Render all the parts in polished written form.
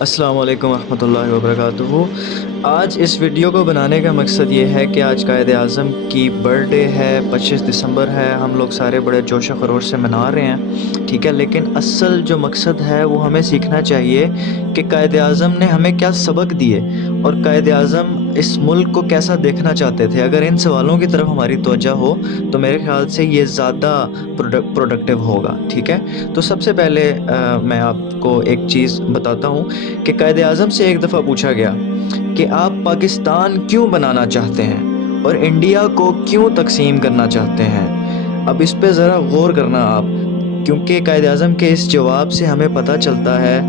السلام علیکم ورحمۃ اللہ وبرکاتہ۔ آج اس ویڈیو کو بنانے کا مقصد یہ ہے کہ آج قائد اعظم کی برتھ ڈے ہے، 25 دسمبر ہے، ہم لوگ سارے بڑے جوش و خروش سے منا رہے ہیں، ٹھیک ہے، لیکن اصل جو مقصد ہے وہ ہمیں سیکھنا چاہیے کہ قائد اعظم نے ہمیں کیا سبق دیے اور قائد اعظم اس ملک کو کیسا دیکھنا چاہتے تھے۔ اگر ان سوالوں کی طرف ہماری توجہ ہو تو میرے خیال سے یہ زیادہ پروڈکٹیو ہوگا، ٹھیک ہے۔ تو سب سے پہلے میں آپ کو ایک چیز بتاتا ہوں کہ قائد اعظم سے ایک دفعہ پوچھا گیا کہ آپ پاکستان کیوں بنانا چاہتے ہیں اور انڈیا کو کیوں تقسیم کرنا چاہتے ہیں۔ اب اس پہ ذرا غور کرنا آپ، کیونکہ قائد اعظم کے اس جواب سے ہمیں پتہ چلتا ہے،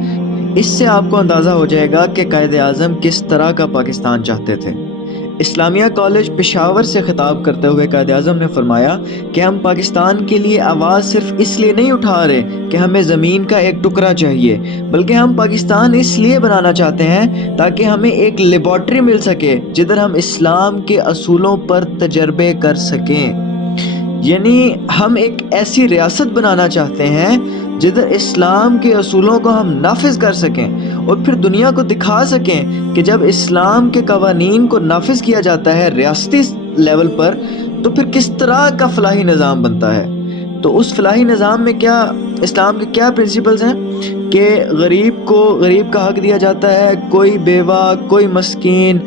اس سے آپ کو اندازہ ہو جائے گا کہ قائد اعظم کس طرح کا پاکستان چاہتے تھے۔ اسلامیہ کالج پشاور سے خطاب کرتے ہوئے قائد اعظم نے فرمایا کہ ہم پاکستان کے لیے آواز صرف اس لیے نہیں اٹھا رہے کہ ہمیں زمین کا ایک ٹکڑا چاہیے، بلکہ ہم پاکستان اس لیے بنانا چاہتے ہیں تاکہ ہمیں ایک لیبارٹری مل سکے جدھر ہم اسلام کے اصولوں پر تجربے کر سکیں۔ یعنی ہم ایک ایسی ریاست بنانا چاہتے ہیں جدھر اسلام کے اصولوں کو ہم نافذ کر سکیں اور پھر دنیا کو دکھا سکیں کہ جب اسلام کے قوانین کو نافذ کیا جاتا ہے ریاستی لیول پر تو پھر کس طرح کا فلاحی نظام بنتا ہے۔ تو اس فلاحی نظام میں کیا اسلام کے کیا پرنسپلز ہیں کہ غریب کو غریب کا حق دیا جاتا ہے، کوئی بیوہ، کوئی مسکین،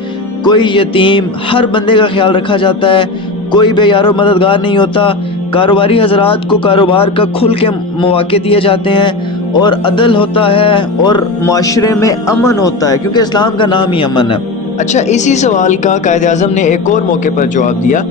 کوئی یتیم، ہر بندے کا خیال رکھا جاتا ہے، کوئی بے یار و مددگار نہیں ہوتا، کاروباری حضرات کو کاروبار کا کھل کے مواقع دیے جاتے ہیں اور عدل ہوتا ہے اور معاشرے میں امن ہوتا ہے، کیونکہ اسلام کا نام ہی امن ہے۔ اچھا، اسی سوال کا قائد اعظم نے ایک اور موقع پر جواب دیا۔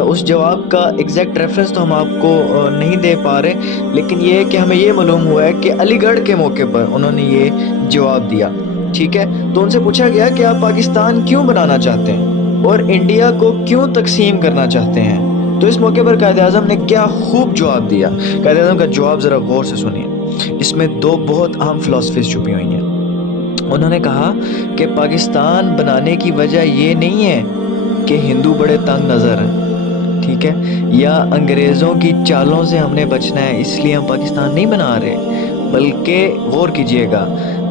اس جواب کا ایگزیکٹ ریفرنس تو ہم آپ کو نہیں دے پا رہے، لیکن یہ کہ ہمیں یہ معلوم ہوا ہے کہ علی گڑھ کے موقع پر انہوں نے یہ جواب دیا، ٹھیک ہے۔ تو ان سے پوچھا گیا کہ آپ پاکستان کیوں بنانا چاہتے ہیں اور انڈیا کو کیوں تقسیم کرنا چاہتے ہیں۔ تو اس موقع پر قائد اعظم نے کیا خوب جواب دیا۔ قائد اعظم کا جواب ذرا غور سے سنیے، اس میں دو بہت اہم فلسفیز چھپی ہوئی ہیں۔ انہوں نے کہا کہ پاکستان بنانے کی وجہ یہ نہیں ہے کہ ہندو بڑے تنگ نظر ہیں، ٹھیک ہے، یا انگریزوں کی چالوں سے ہم نے بچنا ہے اس لیے ہم پاکستان نہیں بنا رہے، بلکہ غور کیجئے گا،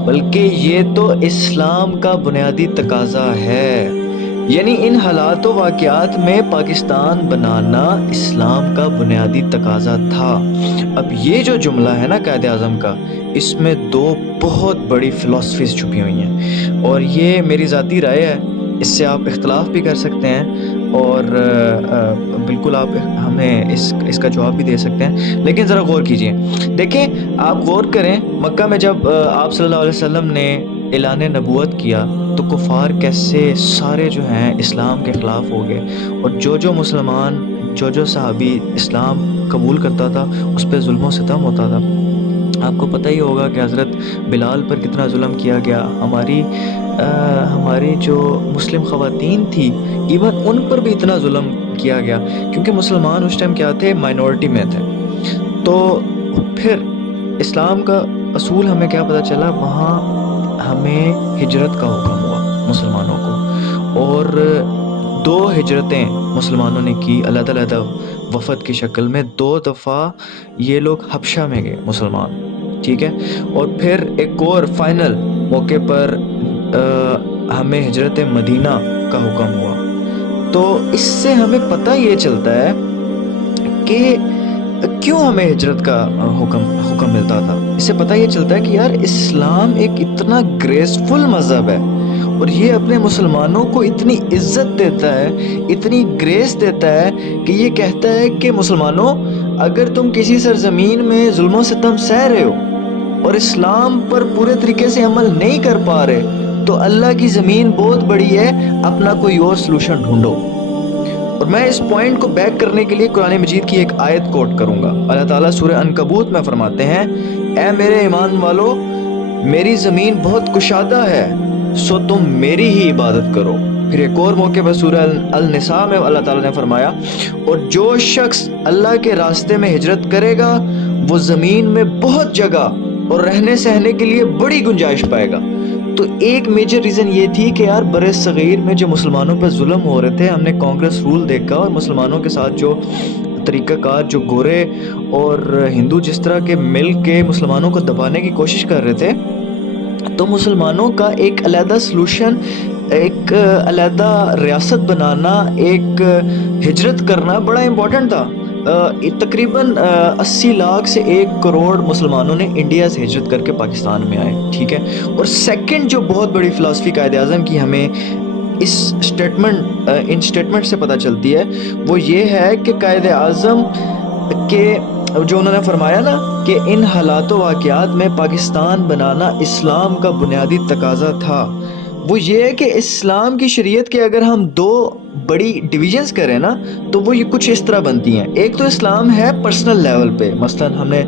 بلکہ یہ تو اسلام کا بنیادی تقاضا ہے۔ یعنی ان حالات و واقعات میں پاکستان بنانا اسلام کا بنیادی تقاضا تھا۔ اب یہ جو جملہ ہے نا قائد اعظم کا، اس میں دو بہت بڑی فلسفیز چھپی ہوئی ہیں اور یہ میری ذاتی رائے ہے، اس سے آپ اختلاف بھی کر سکتے ہیں اور بالکل آپ ہمیں اس کا جواب بھی دے سکتے ہیں، لیکن ذرا غور کیجئے۔ دیکھیں، آپ غور کریں، مکہ میں جب آپ صلی اللہ علیہ وسلم نے اعلان نبوت کیا تو کفار کیسے سارے جو ہیں اسلام کے خلاف ہو گئے، اور جو مسلمان، جو صحابی اسلام قبول کرتا تھا اس پہ ظلم و ستم ہوتا تھا۔ آپ کو پتہ ہی ہوگا کہ حضرت بلال پر کتنا ظلم کیا گیا، ہماری جو مسلم خواتین تھی ایون ان پر بھی اتنا ظلم کیا گیا، کیونکہ مسلمان اس ٹائم کیا تھے، مائنورٹی میں تھے۔ تو پھر اسلام کا اصول ہمیں کیا پتہ چلا، وہاں ہمیں ہجرت کا حکم ہوا مسلمانوں کو، اور 2 ہجرتیں مسلمانوں نے کی، علیحدہ وفد کی شکل میں 2 دفعہ یہ لوگ حبشہ میں گئے مسلمان، ٹھیک ہے، اور پھر ایک اور فائنل موقع پر ہمیں ہجرت مدینہ کا حکم ہوا۔ تو اس سے ہمیں پتہ یہ چلتا ہے کہ کیوں ہمیں ہجرت کا حکم ملتا تھا۔ اس سے پتہ یہ چلتا ہے کہ یار اسلام ایک اتنا گریسفل مذہب ہے اور یہ اپنے مسلمانوں کو اتنی عزت دیتا ہے، اتنی گریس دیتا ہے کہ یہ کہتا ہے کہ مسلمانوں، اگر تم کسی سرزمین میں ظلم و ستم سہ رہے ہو اور اسلام پر پورے طریقے سے عمل نہیں کر پا رہے تو اللہ کی زمین بہت بڑی ہے، اپنا کوئی اور سلوشن ڈھونڈو۔ اور میں اس پوائنٹ کو بیک کرنے کے لیے قرآن مجید کی ایک آیت کوٹ کروں گا۔ اللہ تعالیٰ سورہ عنکبوت میں فرماتے ہیں، اے میرے ایمان والو، میری زمین بہت کشادہ ہے، سو تم میری ہی عبادت کرو۔ پھر ایک اور موقع پر سورہ النساء میں اللہ تعالیٰ نے فرمایا، اور جو شخص اللہ کے راستے میں ہجرت کرے گا وہ زمین میں بہت جگہ اور رہنے سہنے کے لیے بڑی گنجائش پائے گا۔ تو ایک میجر ریزن یہ تھی کہ یار بر صغیر میں جو مسلمانوں پر ظلم ہو رہے تھے، ہم نے کانگریس رول دیکھا اور مسلمانوں کے ساتھ جو طریقہ کار جو گورے اور ہندو جس طرح کے مل کے مسلمانوں کو دبانے کی کوشش کر رہے تھے، تو مسلمانوں کا ایک علیحدہ سلوشن، ایک علیحدہ ریاست بنانا، ایک ہجرت کرنا بڑا امپورٹنٹ تھا۔ تقریباً 80 لاکھ سے 1 کروڑ مسلمانوں نے انڈیا سے ہجرت کر کے پاکستان میں آئے، ٹھیک ہے۔ اور سیکنڈ جو بہت بڑی فلسفی قائد اعظم کی ہمیں اس ان سٹیٹمنٹ سے پتہ چلتی ہے، وہ یہ ہے کہ قائد اعظم کے جو انہوں نے فرمایا نا کہ ان حالات و واقعات میں پاکستان بنانا اسلام کا بنیادی تقاضا تھا، وہ یہ ہے کہ اسلام کی شریعت کے اگر ہم 2 بڑی ڈویژنز کریں نا تو وہ یہ کچھ اس طرح بنتی ہیں۔ ایک تو اسلام ہے پرسنل لیول پہ، مثلا ہم نے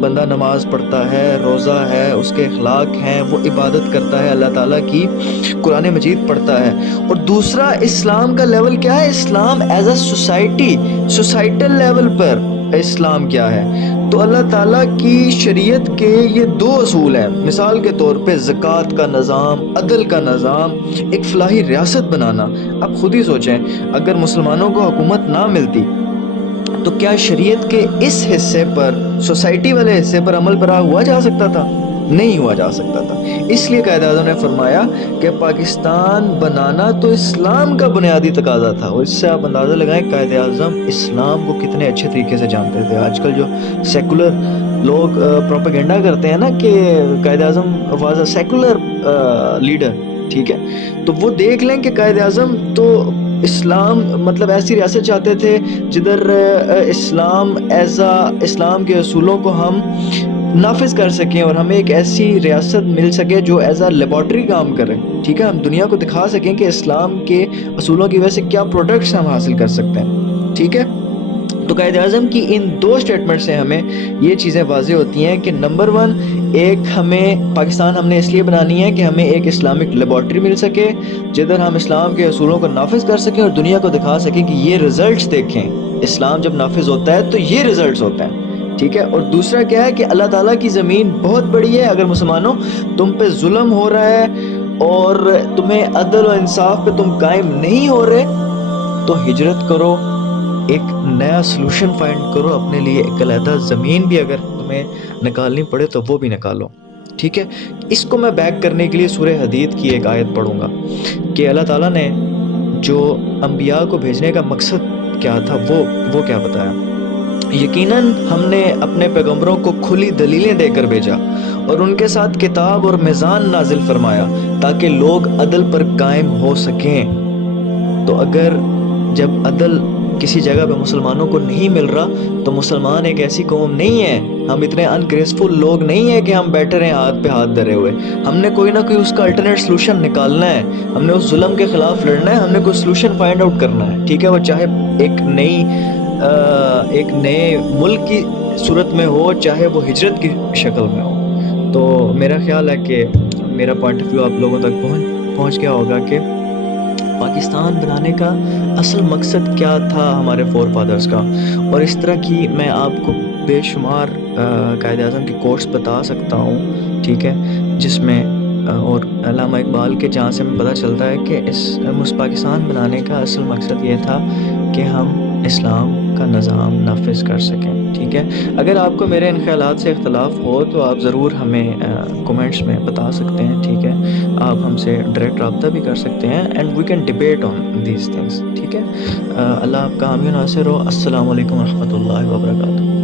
بندہ نماز پڑھتا ہے، روزہ ہے، اس کے اخلاق ہیں، وہ عبادت کرتا ہے، اللہ تعالیٰ کی قرآن مجید پڑھتا ہے۔ اور دوسرا اسلام کا لیول کیا ہے؟ اسلام ایز اے سوسائٹل لیول پر اسلام کیا ہے؟ تو اللہ تعالیٰ کی شریعت کے یہ 2 اصول ہیں، مثال کے طور پہ زکوٰۃ کا نظام، عدل کا نظام، ایک فلاحی ریاست بنانا۔ اب خود ہی سوچیں، اگر مسلمانوں کو حکومت نہ ملتی تو کیا شریعت کے اس حصے پر، سوسائٹی والے حصے پر عمل پیرا ہوا جا سکتا تھا؟ نہیں ہوا جا سکتا تھا۔ اس لیے قائد اعظم نے فرمایا کہ پاکستان بنانا تو اسلام کا بنیادی تقاضا تھا۔ اور اس سے آپ اندازہ لگائیں قائد اعظم اسلام کو کتنے اچھے طریقے سے جانتے تھے۔ آج کل جو سیکولر لوگ پروپیگنڈا کرتے ہیں نا کہ Quaid Azam was a secular leader, ٹھیک ہے، تو وہ دیکھ لیں کہ قائد اعظم تو اسلام مطلب ایسی ریاست چاہتے تھے جدھر اسلام کے اصولوں کو ہم نافذ کر سکیں اور ہمیں ایک ایسی ریاست مل سکے جو ایز اے لیبارٹری کام کرے، ٹھیک ہے، ہم دنیا کو دکھا سکیں کہ اسلام کے اصولوں کی وجہ سے کیا پروڈکٹس ہم حاصل کر سکتے ہیں، ٹھیک ہے۔ تو قائد اعظم کی ان 2 سٹیٹمنٹ سے ہمیں یہ چیزیں واضح ہوتی ہیں کہ نمبر 1، ایک ہمیں پاکستان ہم نے اس لیے بنانی ہے کہ ہمیں ایک اسلامک لیبارٹری مل سکے جدھر ہم اسلام کے اصولوں کو نافذ کر سکیں اور دنیا کو دکھا سکیں کہ یہ ریزلٹس دیکھیں، اسلام جب نافذ ہوتا ہے تو یہ ریزلٹس ہوتے ہیں، ٹھیک ہے۔ اور دوسرا کیا ہے کہ اللہ تعالیٰ کی زمین بہت بڑی ہے، اگر مسلمانوں تم پہ ظلم ہو رہا ہے اور تمہیں عدل و انصاف پہ تم قائم نہیں ہو رہے تو ہجرت کرو، ایک نیا سلوشن فائنڈ کرو اپنے لیے، ایک علیحدہ زمین بھی اگر تمہیں نکالنی پڑے تو وہ بھی نکالو، ٹھیک ہے۔ اس کو میں بیک کرنے کے لیے سورہ حدید کی ایک آیت پڑھوں گا کہ اللہ تعالیٰ نے جو انبیاء کو بھیجنے کا مقصد کیا تھا وہ کیا بتایا۔ یقیناً ہم نے اپنے پیغمبروں کو کھلی دلیلیں دے کر بھیجا اور ان کے ساتھ کتاب اور میزان نازل فرمایا تاکہ لوگ عدل پر قائم ہو سکیں۔ تو اگر جب عدل کسی جگہ پہ مسلمانوں کو نہیں مل رہا تو مسلمان ایک ایسی قوم نہیں ہے، ہم اتنے انگریزفل لوگ نہیں ہیں کہ ہم بیٹھے رہیں ہاتھ پہ ہاتھ دھرے ہوئے۔ ہم نے کوئی نہ کوئی اس کا الٹرنیٹ سلوشن نکالنا ہے، ہم نے اس ظلم کے خلاف لڑنا ہے، ہم نے کوئی سلوشن فائنڈ آؤٹ کرنا ہے، ٹھیک ہے، وہ چاہے ایک نئے ملک کی صورت میں ہو، چاہے وہ ہجرت کی شکل میں ہو۔ تو میرا خیال ہے کہ میرا پوائنٹ آف ویو آپ لوگوں تک پہنچ گیا ہوگا کہ پاکستان بنانے کا اصل مقصد کیا تھا ہمارے فور فادرز کا۔ اور اس طرح کی میں آپ کو بے شمار قائد اعظم کی کوٹس بتا سکتا ہوں، ٹھیک ہے، جس میں اور علامہ اقبال کے جہاں سے ہمیں پتہ چلتا ہے کہ اس پاکستان بنانے کا اصل مقصد یہ تھا کہ ہم اسلام کا نظام نافذ کر سکیں، ٹھیک ہے۔ اگر آپ کو میرے ان خیالات سے اختلاف ہو تو آپ ضرور ہمیں کومنٹس میں بتا سکتے ہیں، ٹھیک ہے، آپ ہم سے ڈائریکٹ رابطہ بھی کر سکتے ہیں and we can debate on these things, ٹھیک ہے۔ اللہ آپ کا حامی و ناصر ہو۔ السلام علیکم ورحمۃ اللہ وبرکاتہ۔